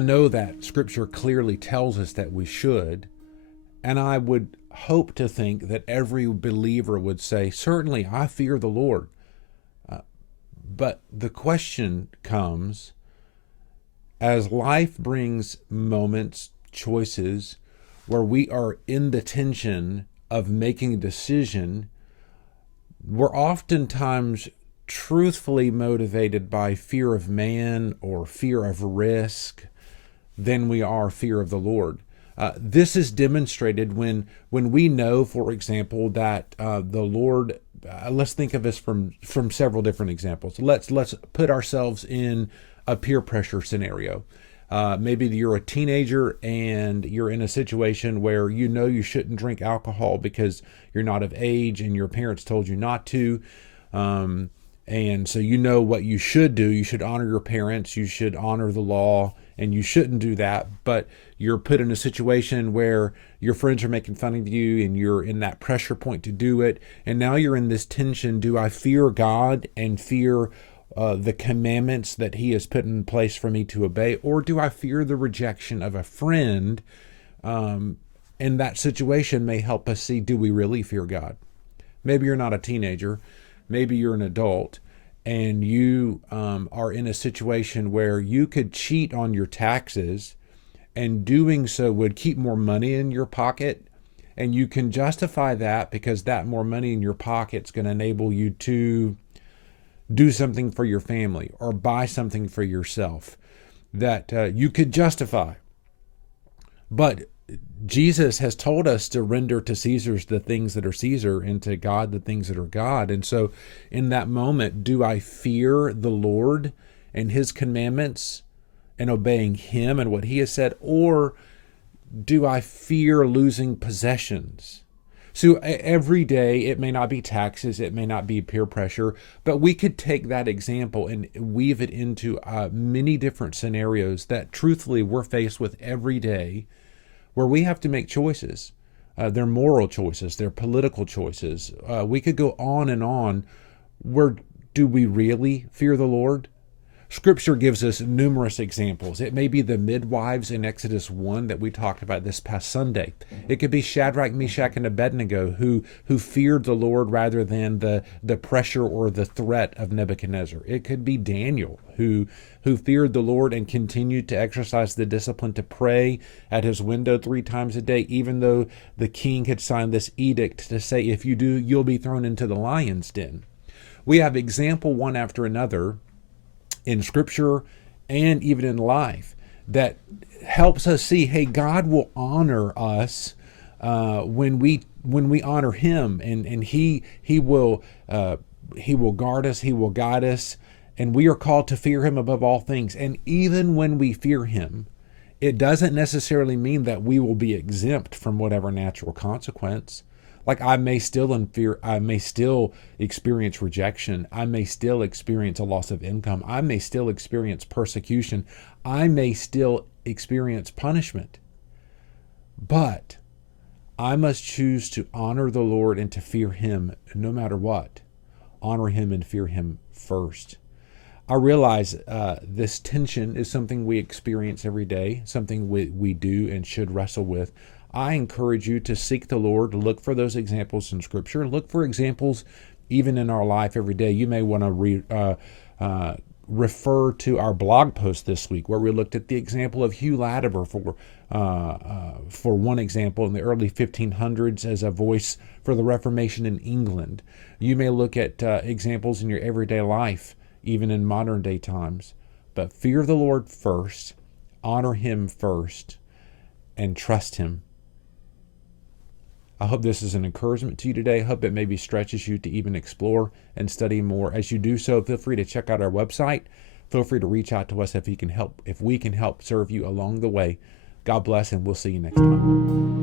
I know that Scripture clearly tells us that we should, and I would hope to think that every believer would say, certainly I fear the Lord. But the question comes, as life brings moments, choices, where we are in the tension of making a decision, we're oftentimes truthfully motivated by fear of man or fear of risk than we are fear of the Lord. This is demonstrated when we know, for example, that the Lord. Let's think of this from several different examples. Let's put ourselves in a peer pressure scenario. Maybe you're a teenager and you're in a situation where you know you shouldn't drink alcohol because you're not of age and your parents told you not to. And so you know what you should do. You should honor your parents. You should honor the law, and you shouldn't do that. But you're put in a situation where your friends are making fun of you and you're in that pressure point to do it. And now you're in this tension. Do I fear God and fear the commandments that he has put in place for me to obey? Or do I fear the rejection of a friend? And that situation may help us see, do we really fear God? Maybe you're not a teenager. Maybe you're an adult and you are in a situation where you could cheat on your taxes, and doing so would keep more money in your pocket. And you can justify that because that more money in your pocket is going to enable you to do something for your family or buy something for yourself that you could justify. But Jesus has told us to render to Caesar's the things that are Caesar and to God the things that are God. And so in that moment, do I fear the Lord and his commandments and obeying him and what he has said, or do I fear losing possessions? So every day, it may not be taxes, it may not be peer pressure, but we could take that example and weave it into many different scenarios that truthfully we're faced with every day, where we have to make choices. They're moral choices, they're political choices. We could go on and on. Where do we really fear the Lord? Scripture gives us numerous examples. It may be the midwives in Exodus 1 that we talked about this past Sunday. It could be Shadrach, Meshach, and Abednego who feared the Lord rather than the pressure or the threat of Nebuchadnezzar. It could be Daniel who feared the Lord and continued to exercise the discipline to pray at his window 3 times a day, even though the king had signed this edict to say, if you do, you'll be thrown into the lion's den. We have example one after another in Scripture and even in life that helps us see, hey, God will honor us when we honor him, and he will guard us, he will guide us, and we are called to fear him above all things. And even when we fear him, it doesn't necessarily mean that we will be exempt from whatever natural consequence. Like I may still experience rejection. I may still experience a loss of income. I may still experience persecution. I may still experience punishment. But I must choose to honor the Lord and to fear him no matter what. Honor him and fear him first. I realize this tension is something we experience every day, something we do and should wrestle with. I encourage you to seek the Lord, look for those examples in Scripture, look for examples even in our life every day. You may want to refer to our blog post this week where we looked at the example of Hugh Latimer for one example in the early 1500s as a voice for the Reformation in England. You may look at examples in your everyday life, even in modern day times. But fear the Lord first, honor him first, and trust him. I hope this is an encouragement to you today. I hope it maybe stretches you to even explore and study more. As you do so, feel free to check out our website. Feel free to reach out to us if we can help serve you along the way. God bless, and we'll see you next time.